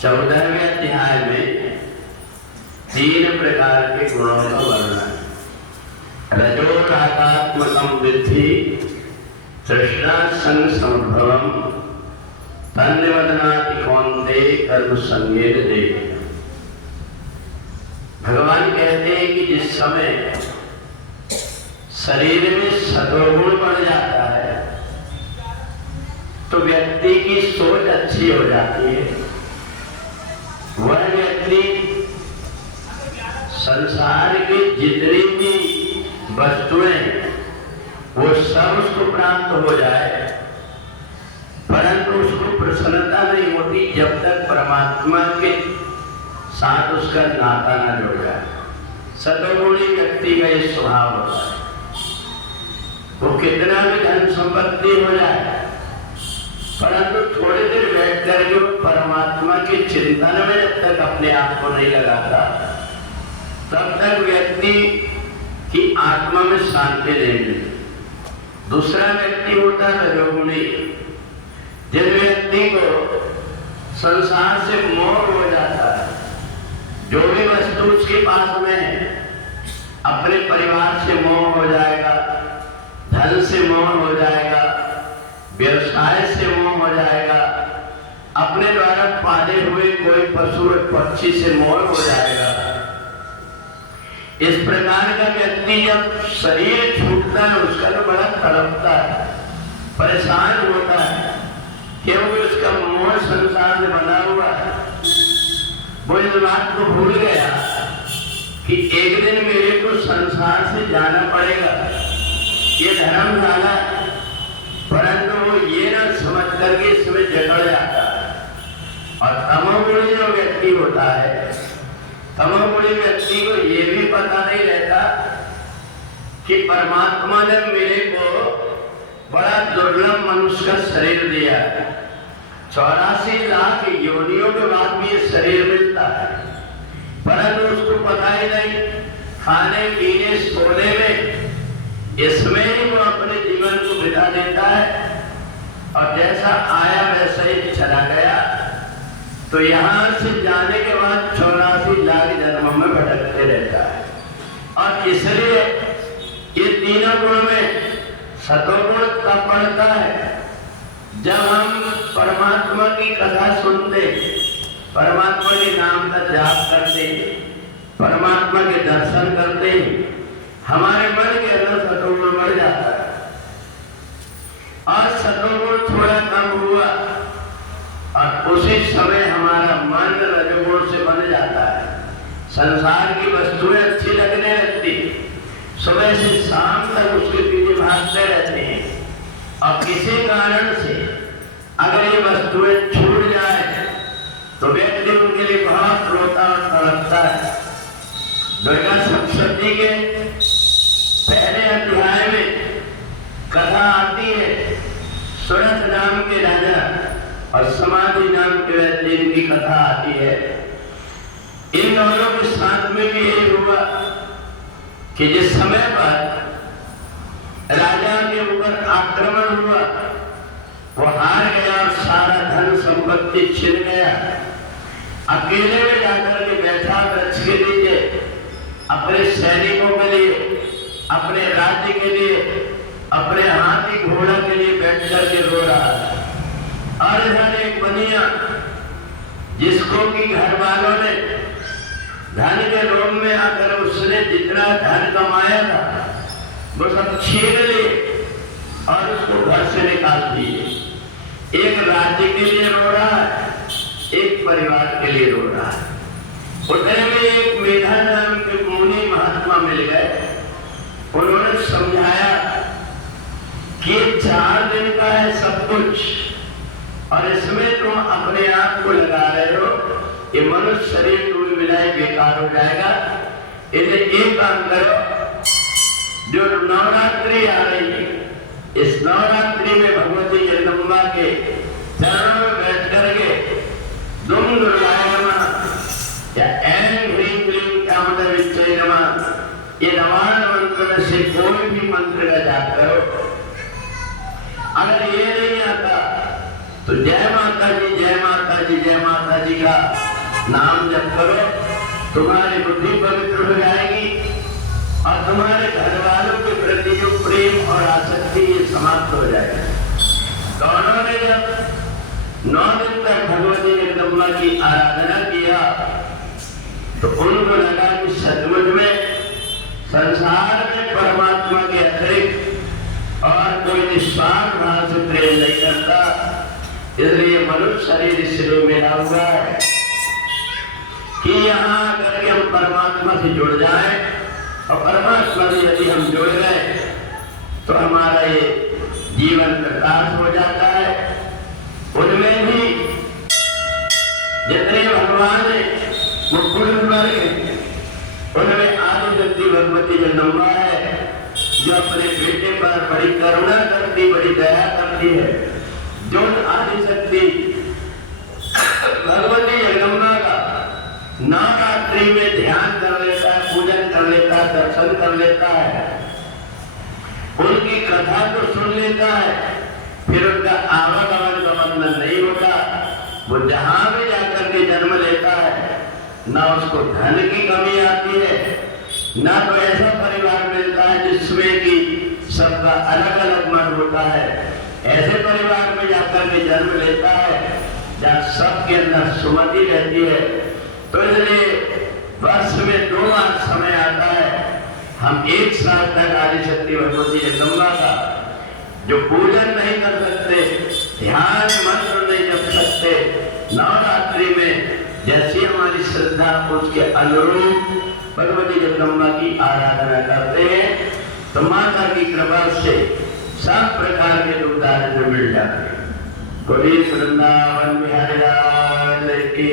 14वें अध्याय में 3 प्रकार के गुणों का वर्णन। रजोरागात्मकं विद्धि तृष्णा संग संभवम तन्निवदनाति कौन्तेय कर्म संगेन देहि। भगवान कहते हैं कि जिस समय शरीर में सतोगुण बढ़ जाता है तो व्यक्ति की सोच अच्छी हो जाती है। वह व्यक्ति संसार की जितनी भी वस्तुएं वो सब उसको प्राप्त हो जाए, परंतु उसको प्रसन्नता नहीं होती जब तक परमात्मा के साथ उसका नाता न जुड़ जाए। सतोगुणी व्यक्ति का ये स्वभाव होता है। वो कितना भी धन संपत्ति हो जाए, परंतु थोड़ी देर बैठ करके वो परमात्मा के चिंतन में जब तक अपने आप को नहीं लगाता तब तक व्यक्ति की आत्मा में शांति नहीं मिलती। दूसरा व्यक्ति होता है रजोगुणी। जिस व्यक्ति को संसार से मोह हो जाता है, जो भी वस्तु उसके पास में है, अपने परिवार से मोह हो जाएगा, धन से मोह हो जाएगा, व्यवसाय से मोह हो जाएगा, अपने द्वारा पाले हुए कोई पशु पक्षी से मोह हो जाएगा। इस प्रकार का व्यक्ति जब शरीर छूटता है उसका तो बड़ा तड़पता है, परेशान होता है, क्योंकि उसका मोह संसार से बना हुआ है। वो इस बात को भूल गया कि एक दिन मेरे को संसार से जाना पड़ेगा, ये धर्मशाला, परंतु वो ये न समझ करके इसमें जकड़ जाता है। और तमोगुणी जो व्यक्ति होता है, तमोगुणी व्यक्ति को ये भी पता नहीं रहता कि परमात्मा ने मेरे को बड़ा दुर्लभ मनुष्य का शरीर दिया है। 84 लाख योनियों के बाद भी ये शरीर मिलता है, परंतु उसको पता ही नहीं। खाने पीने सोने में इसमें ही वो अपने जीवन को बिता देता है और जैसा आया वैसा ही चला गया। तो यहाँ से जाने के बाद 84 लाख जन्मों में भटकते रहता है। और इसलिए ये तीनों गुण में सतोगुण तब बढ़ता है जब हम परमात्मा की कथा सुनते, परमात्मा के नाम का जाप करते, परमात्मा के दर्शन करते, हमारे मन के अंदर सतोगुण बढ़ जाता है। और सतोगुण थोड़ा कम हुआ और उसी समय हमारा मन रजोगुण से बन जाता है। संसार की वस्तुएं अच्छी लगने लगती, सुबह से शाम तक उसके पीछे भागते रहते हैं। और किसी कारण से अगर ये वस्तुएं छूट जाए तो व्यक्ति उनके लिए बहुत रोता और तड़पता है। दुर्गा सप्तशती के पहले अध्याय में कथा आती है, सुरथ नाम के राजा और समाधि नाम के व्यक्ति की कथा आती है। इन दोनों के साथ में भी यही हुआ कि जिस समय पर राजा के ऊपर आक्रमण हुआ, वो हार गया और सारा धन संपत्ति छिन गया। अकेले में जाकर के बैठा वृक्ष के नीचे अपने सैनिकों के लिए, अपने राज्य के लिए, अपने हाथी घोड़ा के लिए बैठ करके रो रहा है। और इधर एक बनिया जिसको कि घर वालों ने धन के लोभ में आकर उसने जितना धन कमाया था वो सब छीन लिए और उसको घर से निकाल दिए। एक राज्य के लिए रो रहा है, एक परिवार के लिए रो रहा है। उतने में एक मेधा नाम के मुनि महात्मा मिल गए। उन्होंने समझाया कि 4 दिन का है सब कुछ और इसमें तुम अपने आप को लगा रहे हो, ये मनुष्य शरीर तुम्हें मिलाए बेकार हो जाएगा। इसलिए एक काम करो, जो नवरात्रि आ रही है, इस नवरात्रि में भगवती जगदम्बा के चरणों में बैठ करके दुम दुर्गाय नमः या ऐं ह्रीं क्लीं कामदविच्चये नमः, ये नवान मंत्र से कोई भी मंत्र का जाप करो। अगर ये नहीं आता तो जय माता जी, जय माता जी, जय माता जी जी का नाम जप करो, तुम्हारी बुद्धि पवित्र हो जाएगी और तुम्हारे घर वालों के प्रति जो प्रेम और आसक्ति ये समाप्त हो जाएगा। दोनों ने जब 9 दिन तक भगवती जगदम्बा की आराधना किया तो उनको लगा कि सचमुच में संसार में परमात्मा के अतिरिक्त और कोई निस्वार्थ भाव से प्रेम नहीं करता, इसलिए मनुष्य शरीर इसलिए मिला हुआ है कि यहाँ आकर के हम परमात्मा से जुड़ जाएं और परमात्मा से यदि हम जुड़ गए तो हमारा ये जीवन प्रकाश हो जाता है। उनमें भी जितने भगवान है वो पूर्ण वर्ग है, उनमें आदिशक्ति भगवती जगदम्बा है जो अपने बेटे पर बड़ी करुणा करती, बड़ी दया करती है। जो आदिशक्ति भगवती जगदम्बा का नवरात्रि में ध्यान कर लेता है, पूजन कर लेता है, दर्शन कर लेता है, उनकी कथा तो सुन लेता है, फिर उनका आवागमन का बंधन नहीं होता। वो जहां भी जाकर के जन्म लेता है ना उसको धन की कमी आती है, ना तो ऐसा परिवार मिलता है जिसमें कि सबका अलग अलग मन होता है। ऐसे परिवार में जाकर के जन्म लेता है जहाँ सबके अंदर सुमति रहती है। तो इसलिए वर्ष में 2 बार समय आता है, हम 1 साल तक आदिशक्ति भगवती जगदम्बा का जो पूजन नहीं कर सकते, ध्यान मंत्र नहीं जप सकते, नवरात्रि में जैसी हमारी श्रद्धा उसके अनुरूप भगवती जगदम्बा की आराधना करते हैं तो माता की कृपा से सब प्रकार के दुख दारिद्र मिल जाते हैं। गोविंद वृंदावन बिहारी लाल की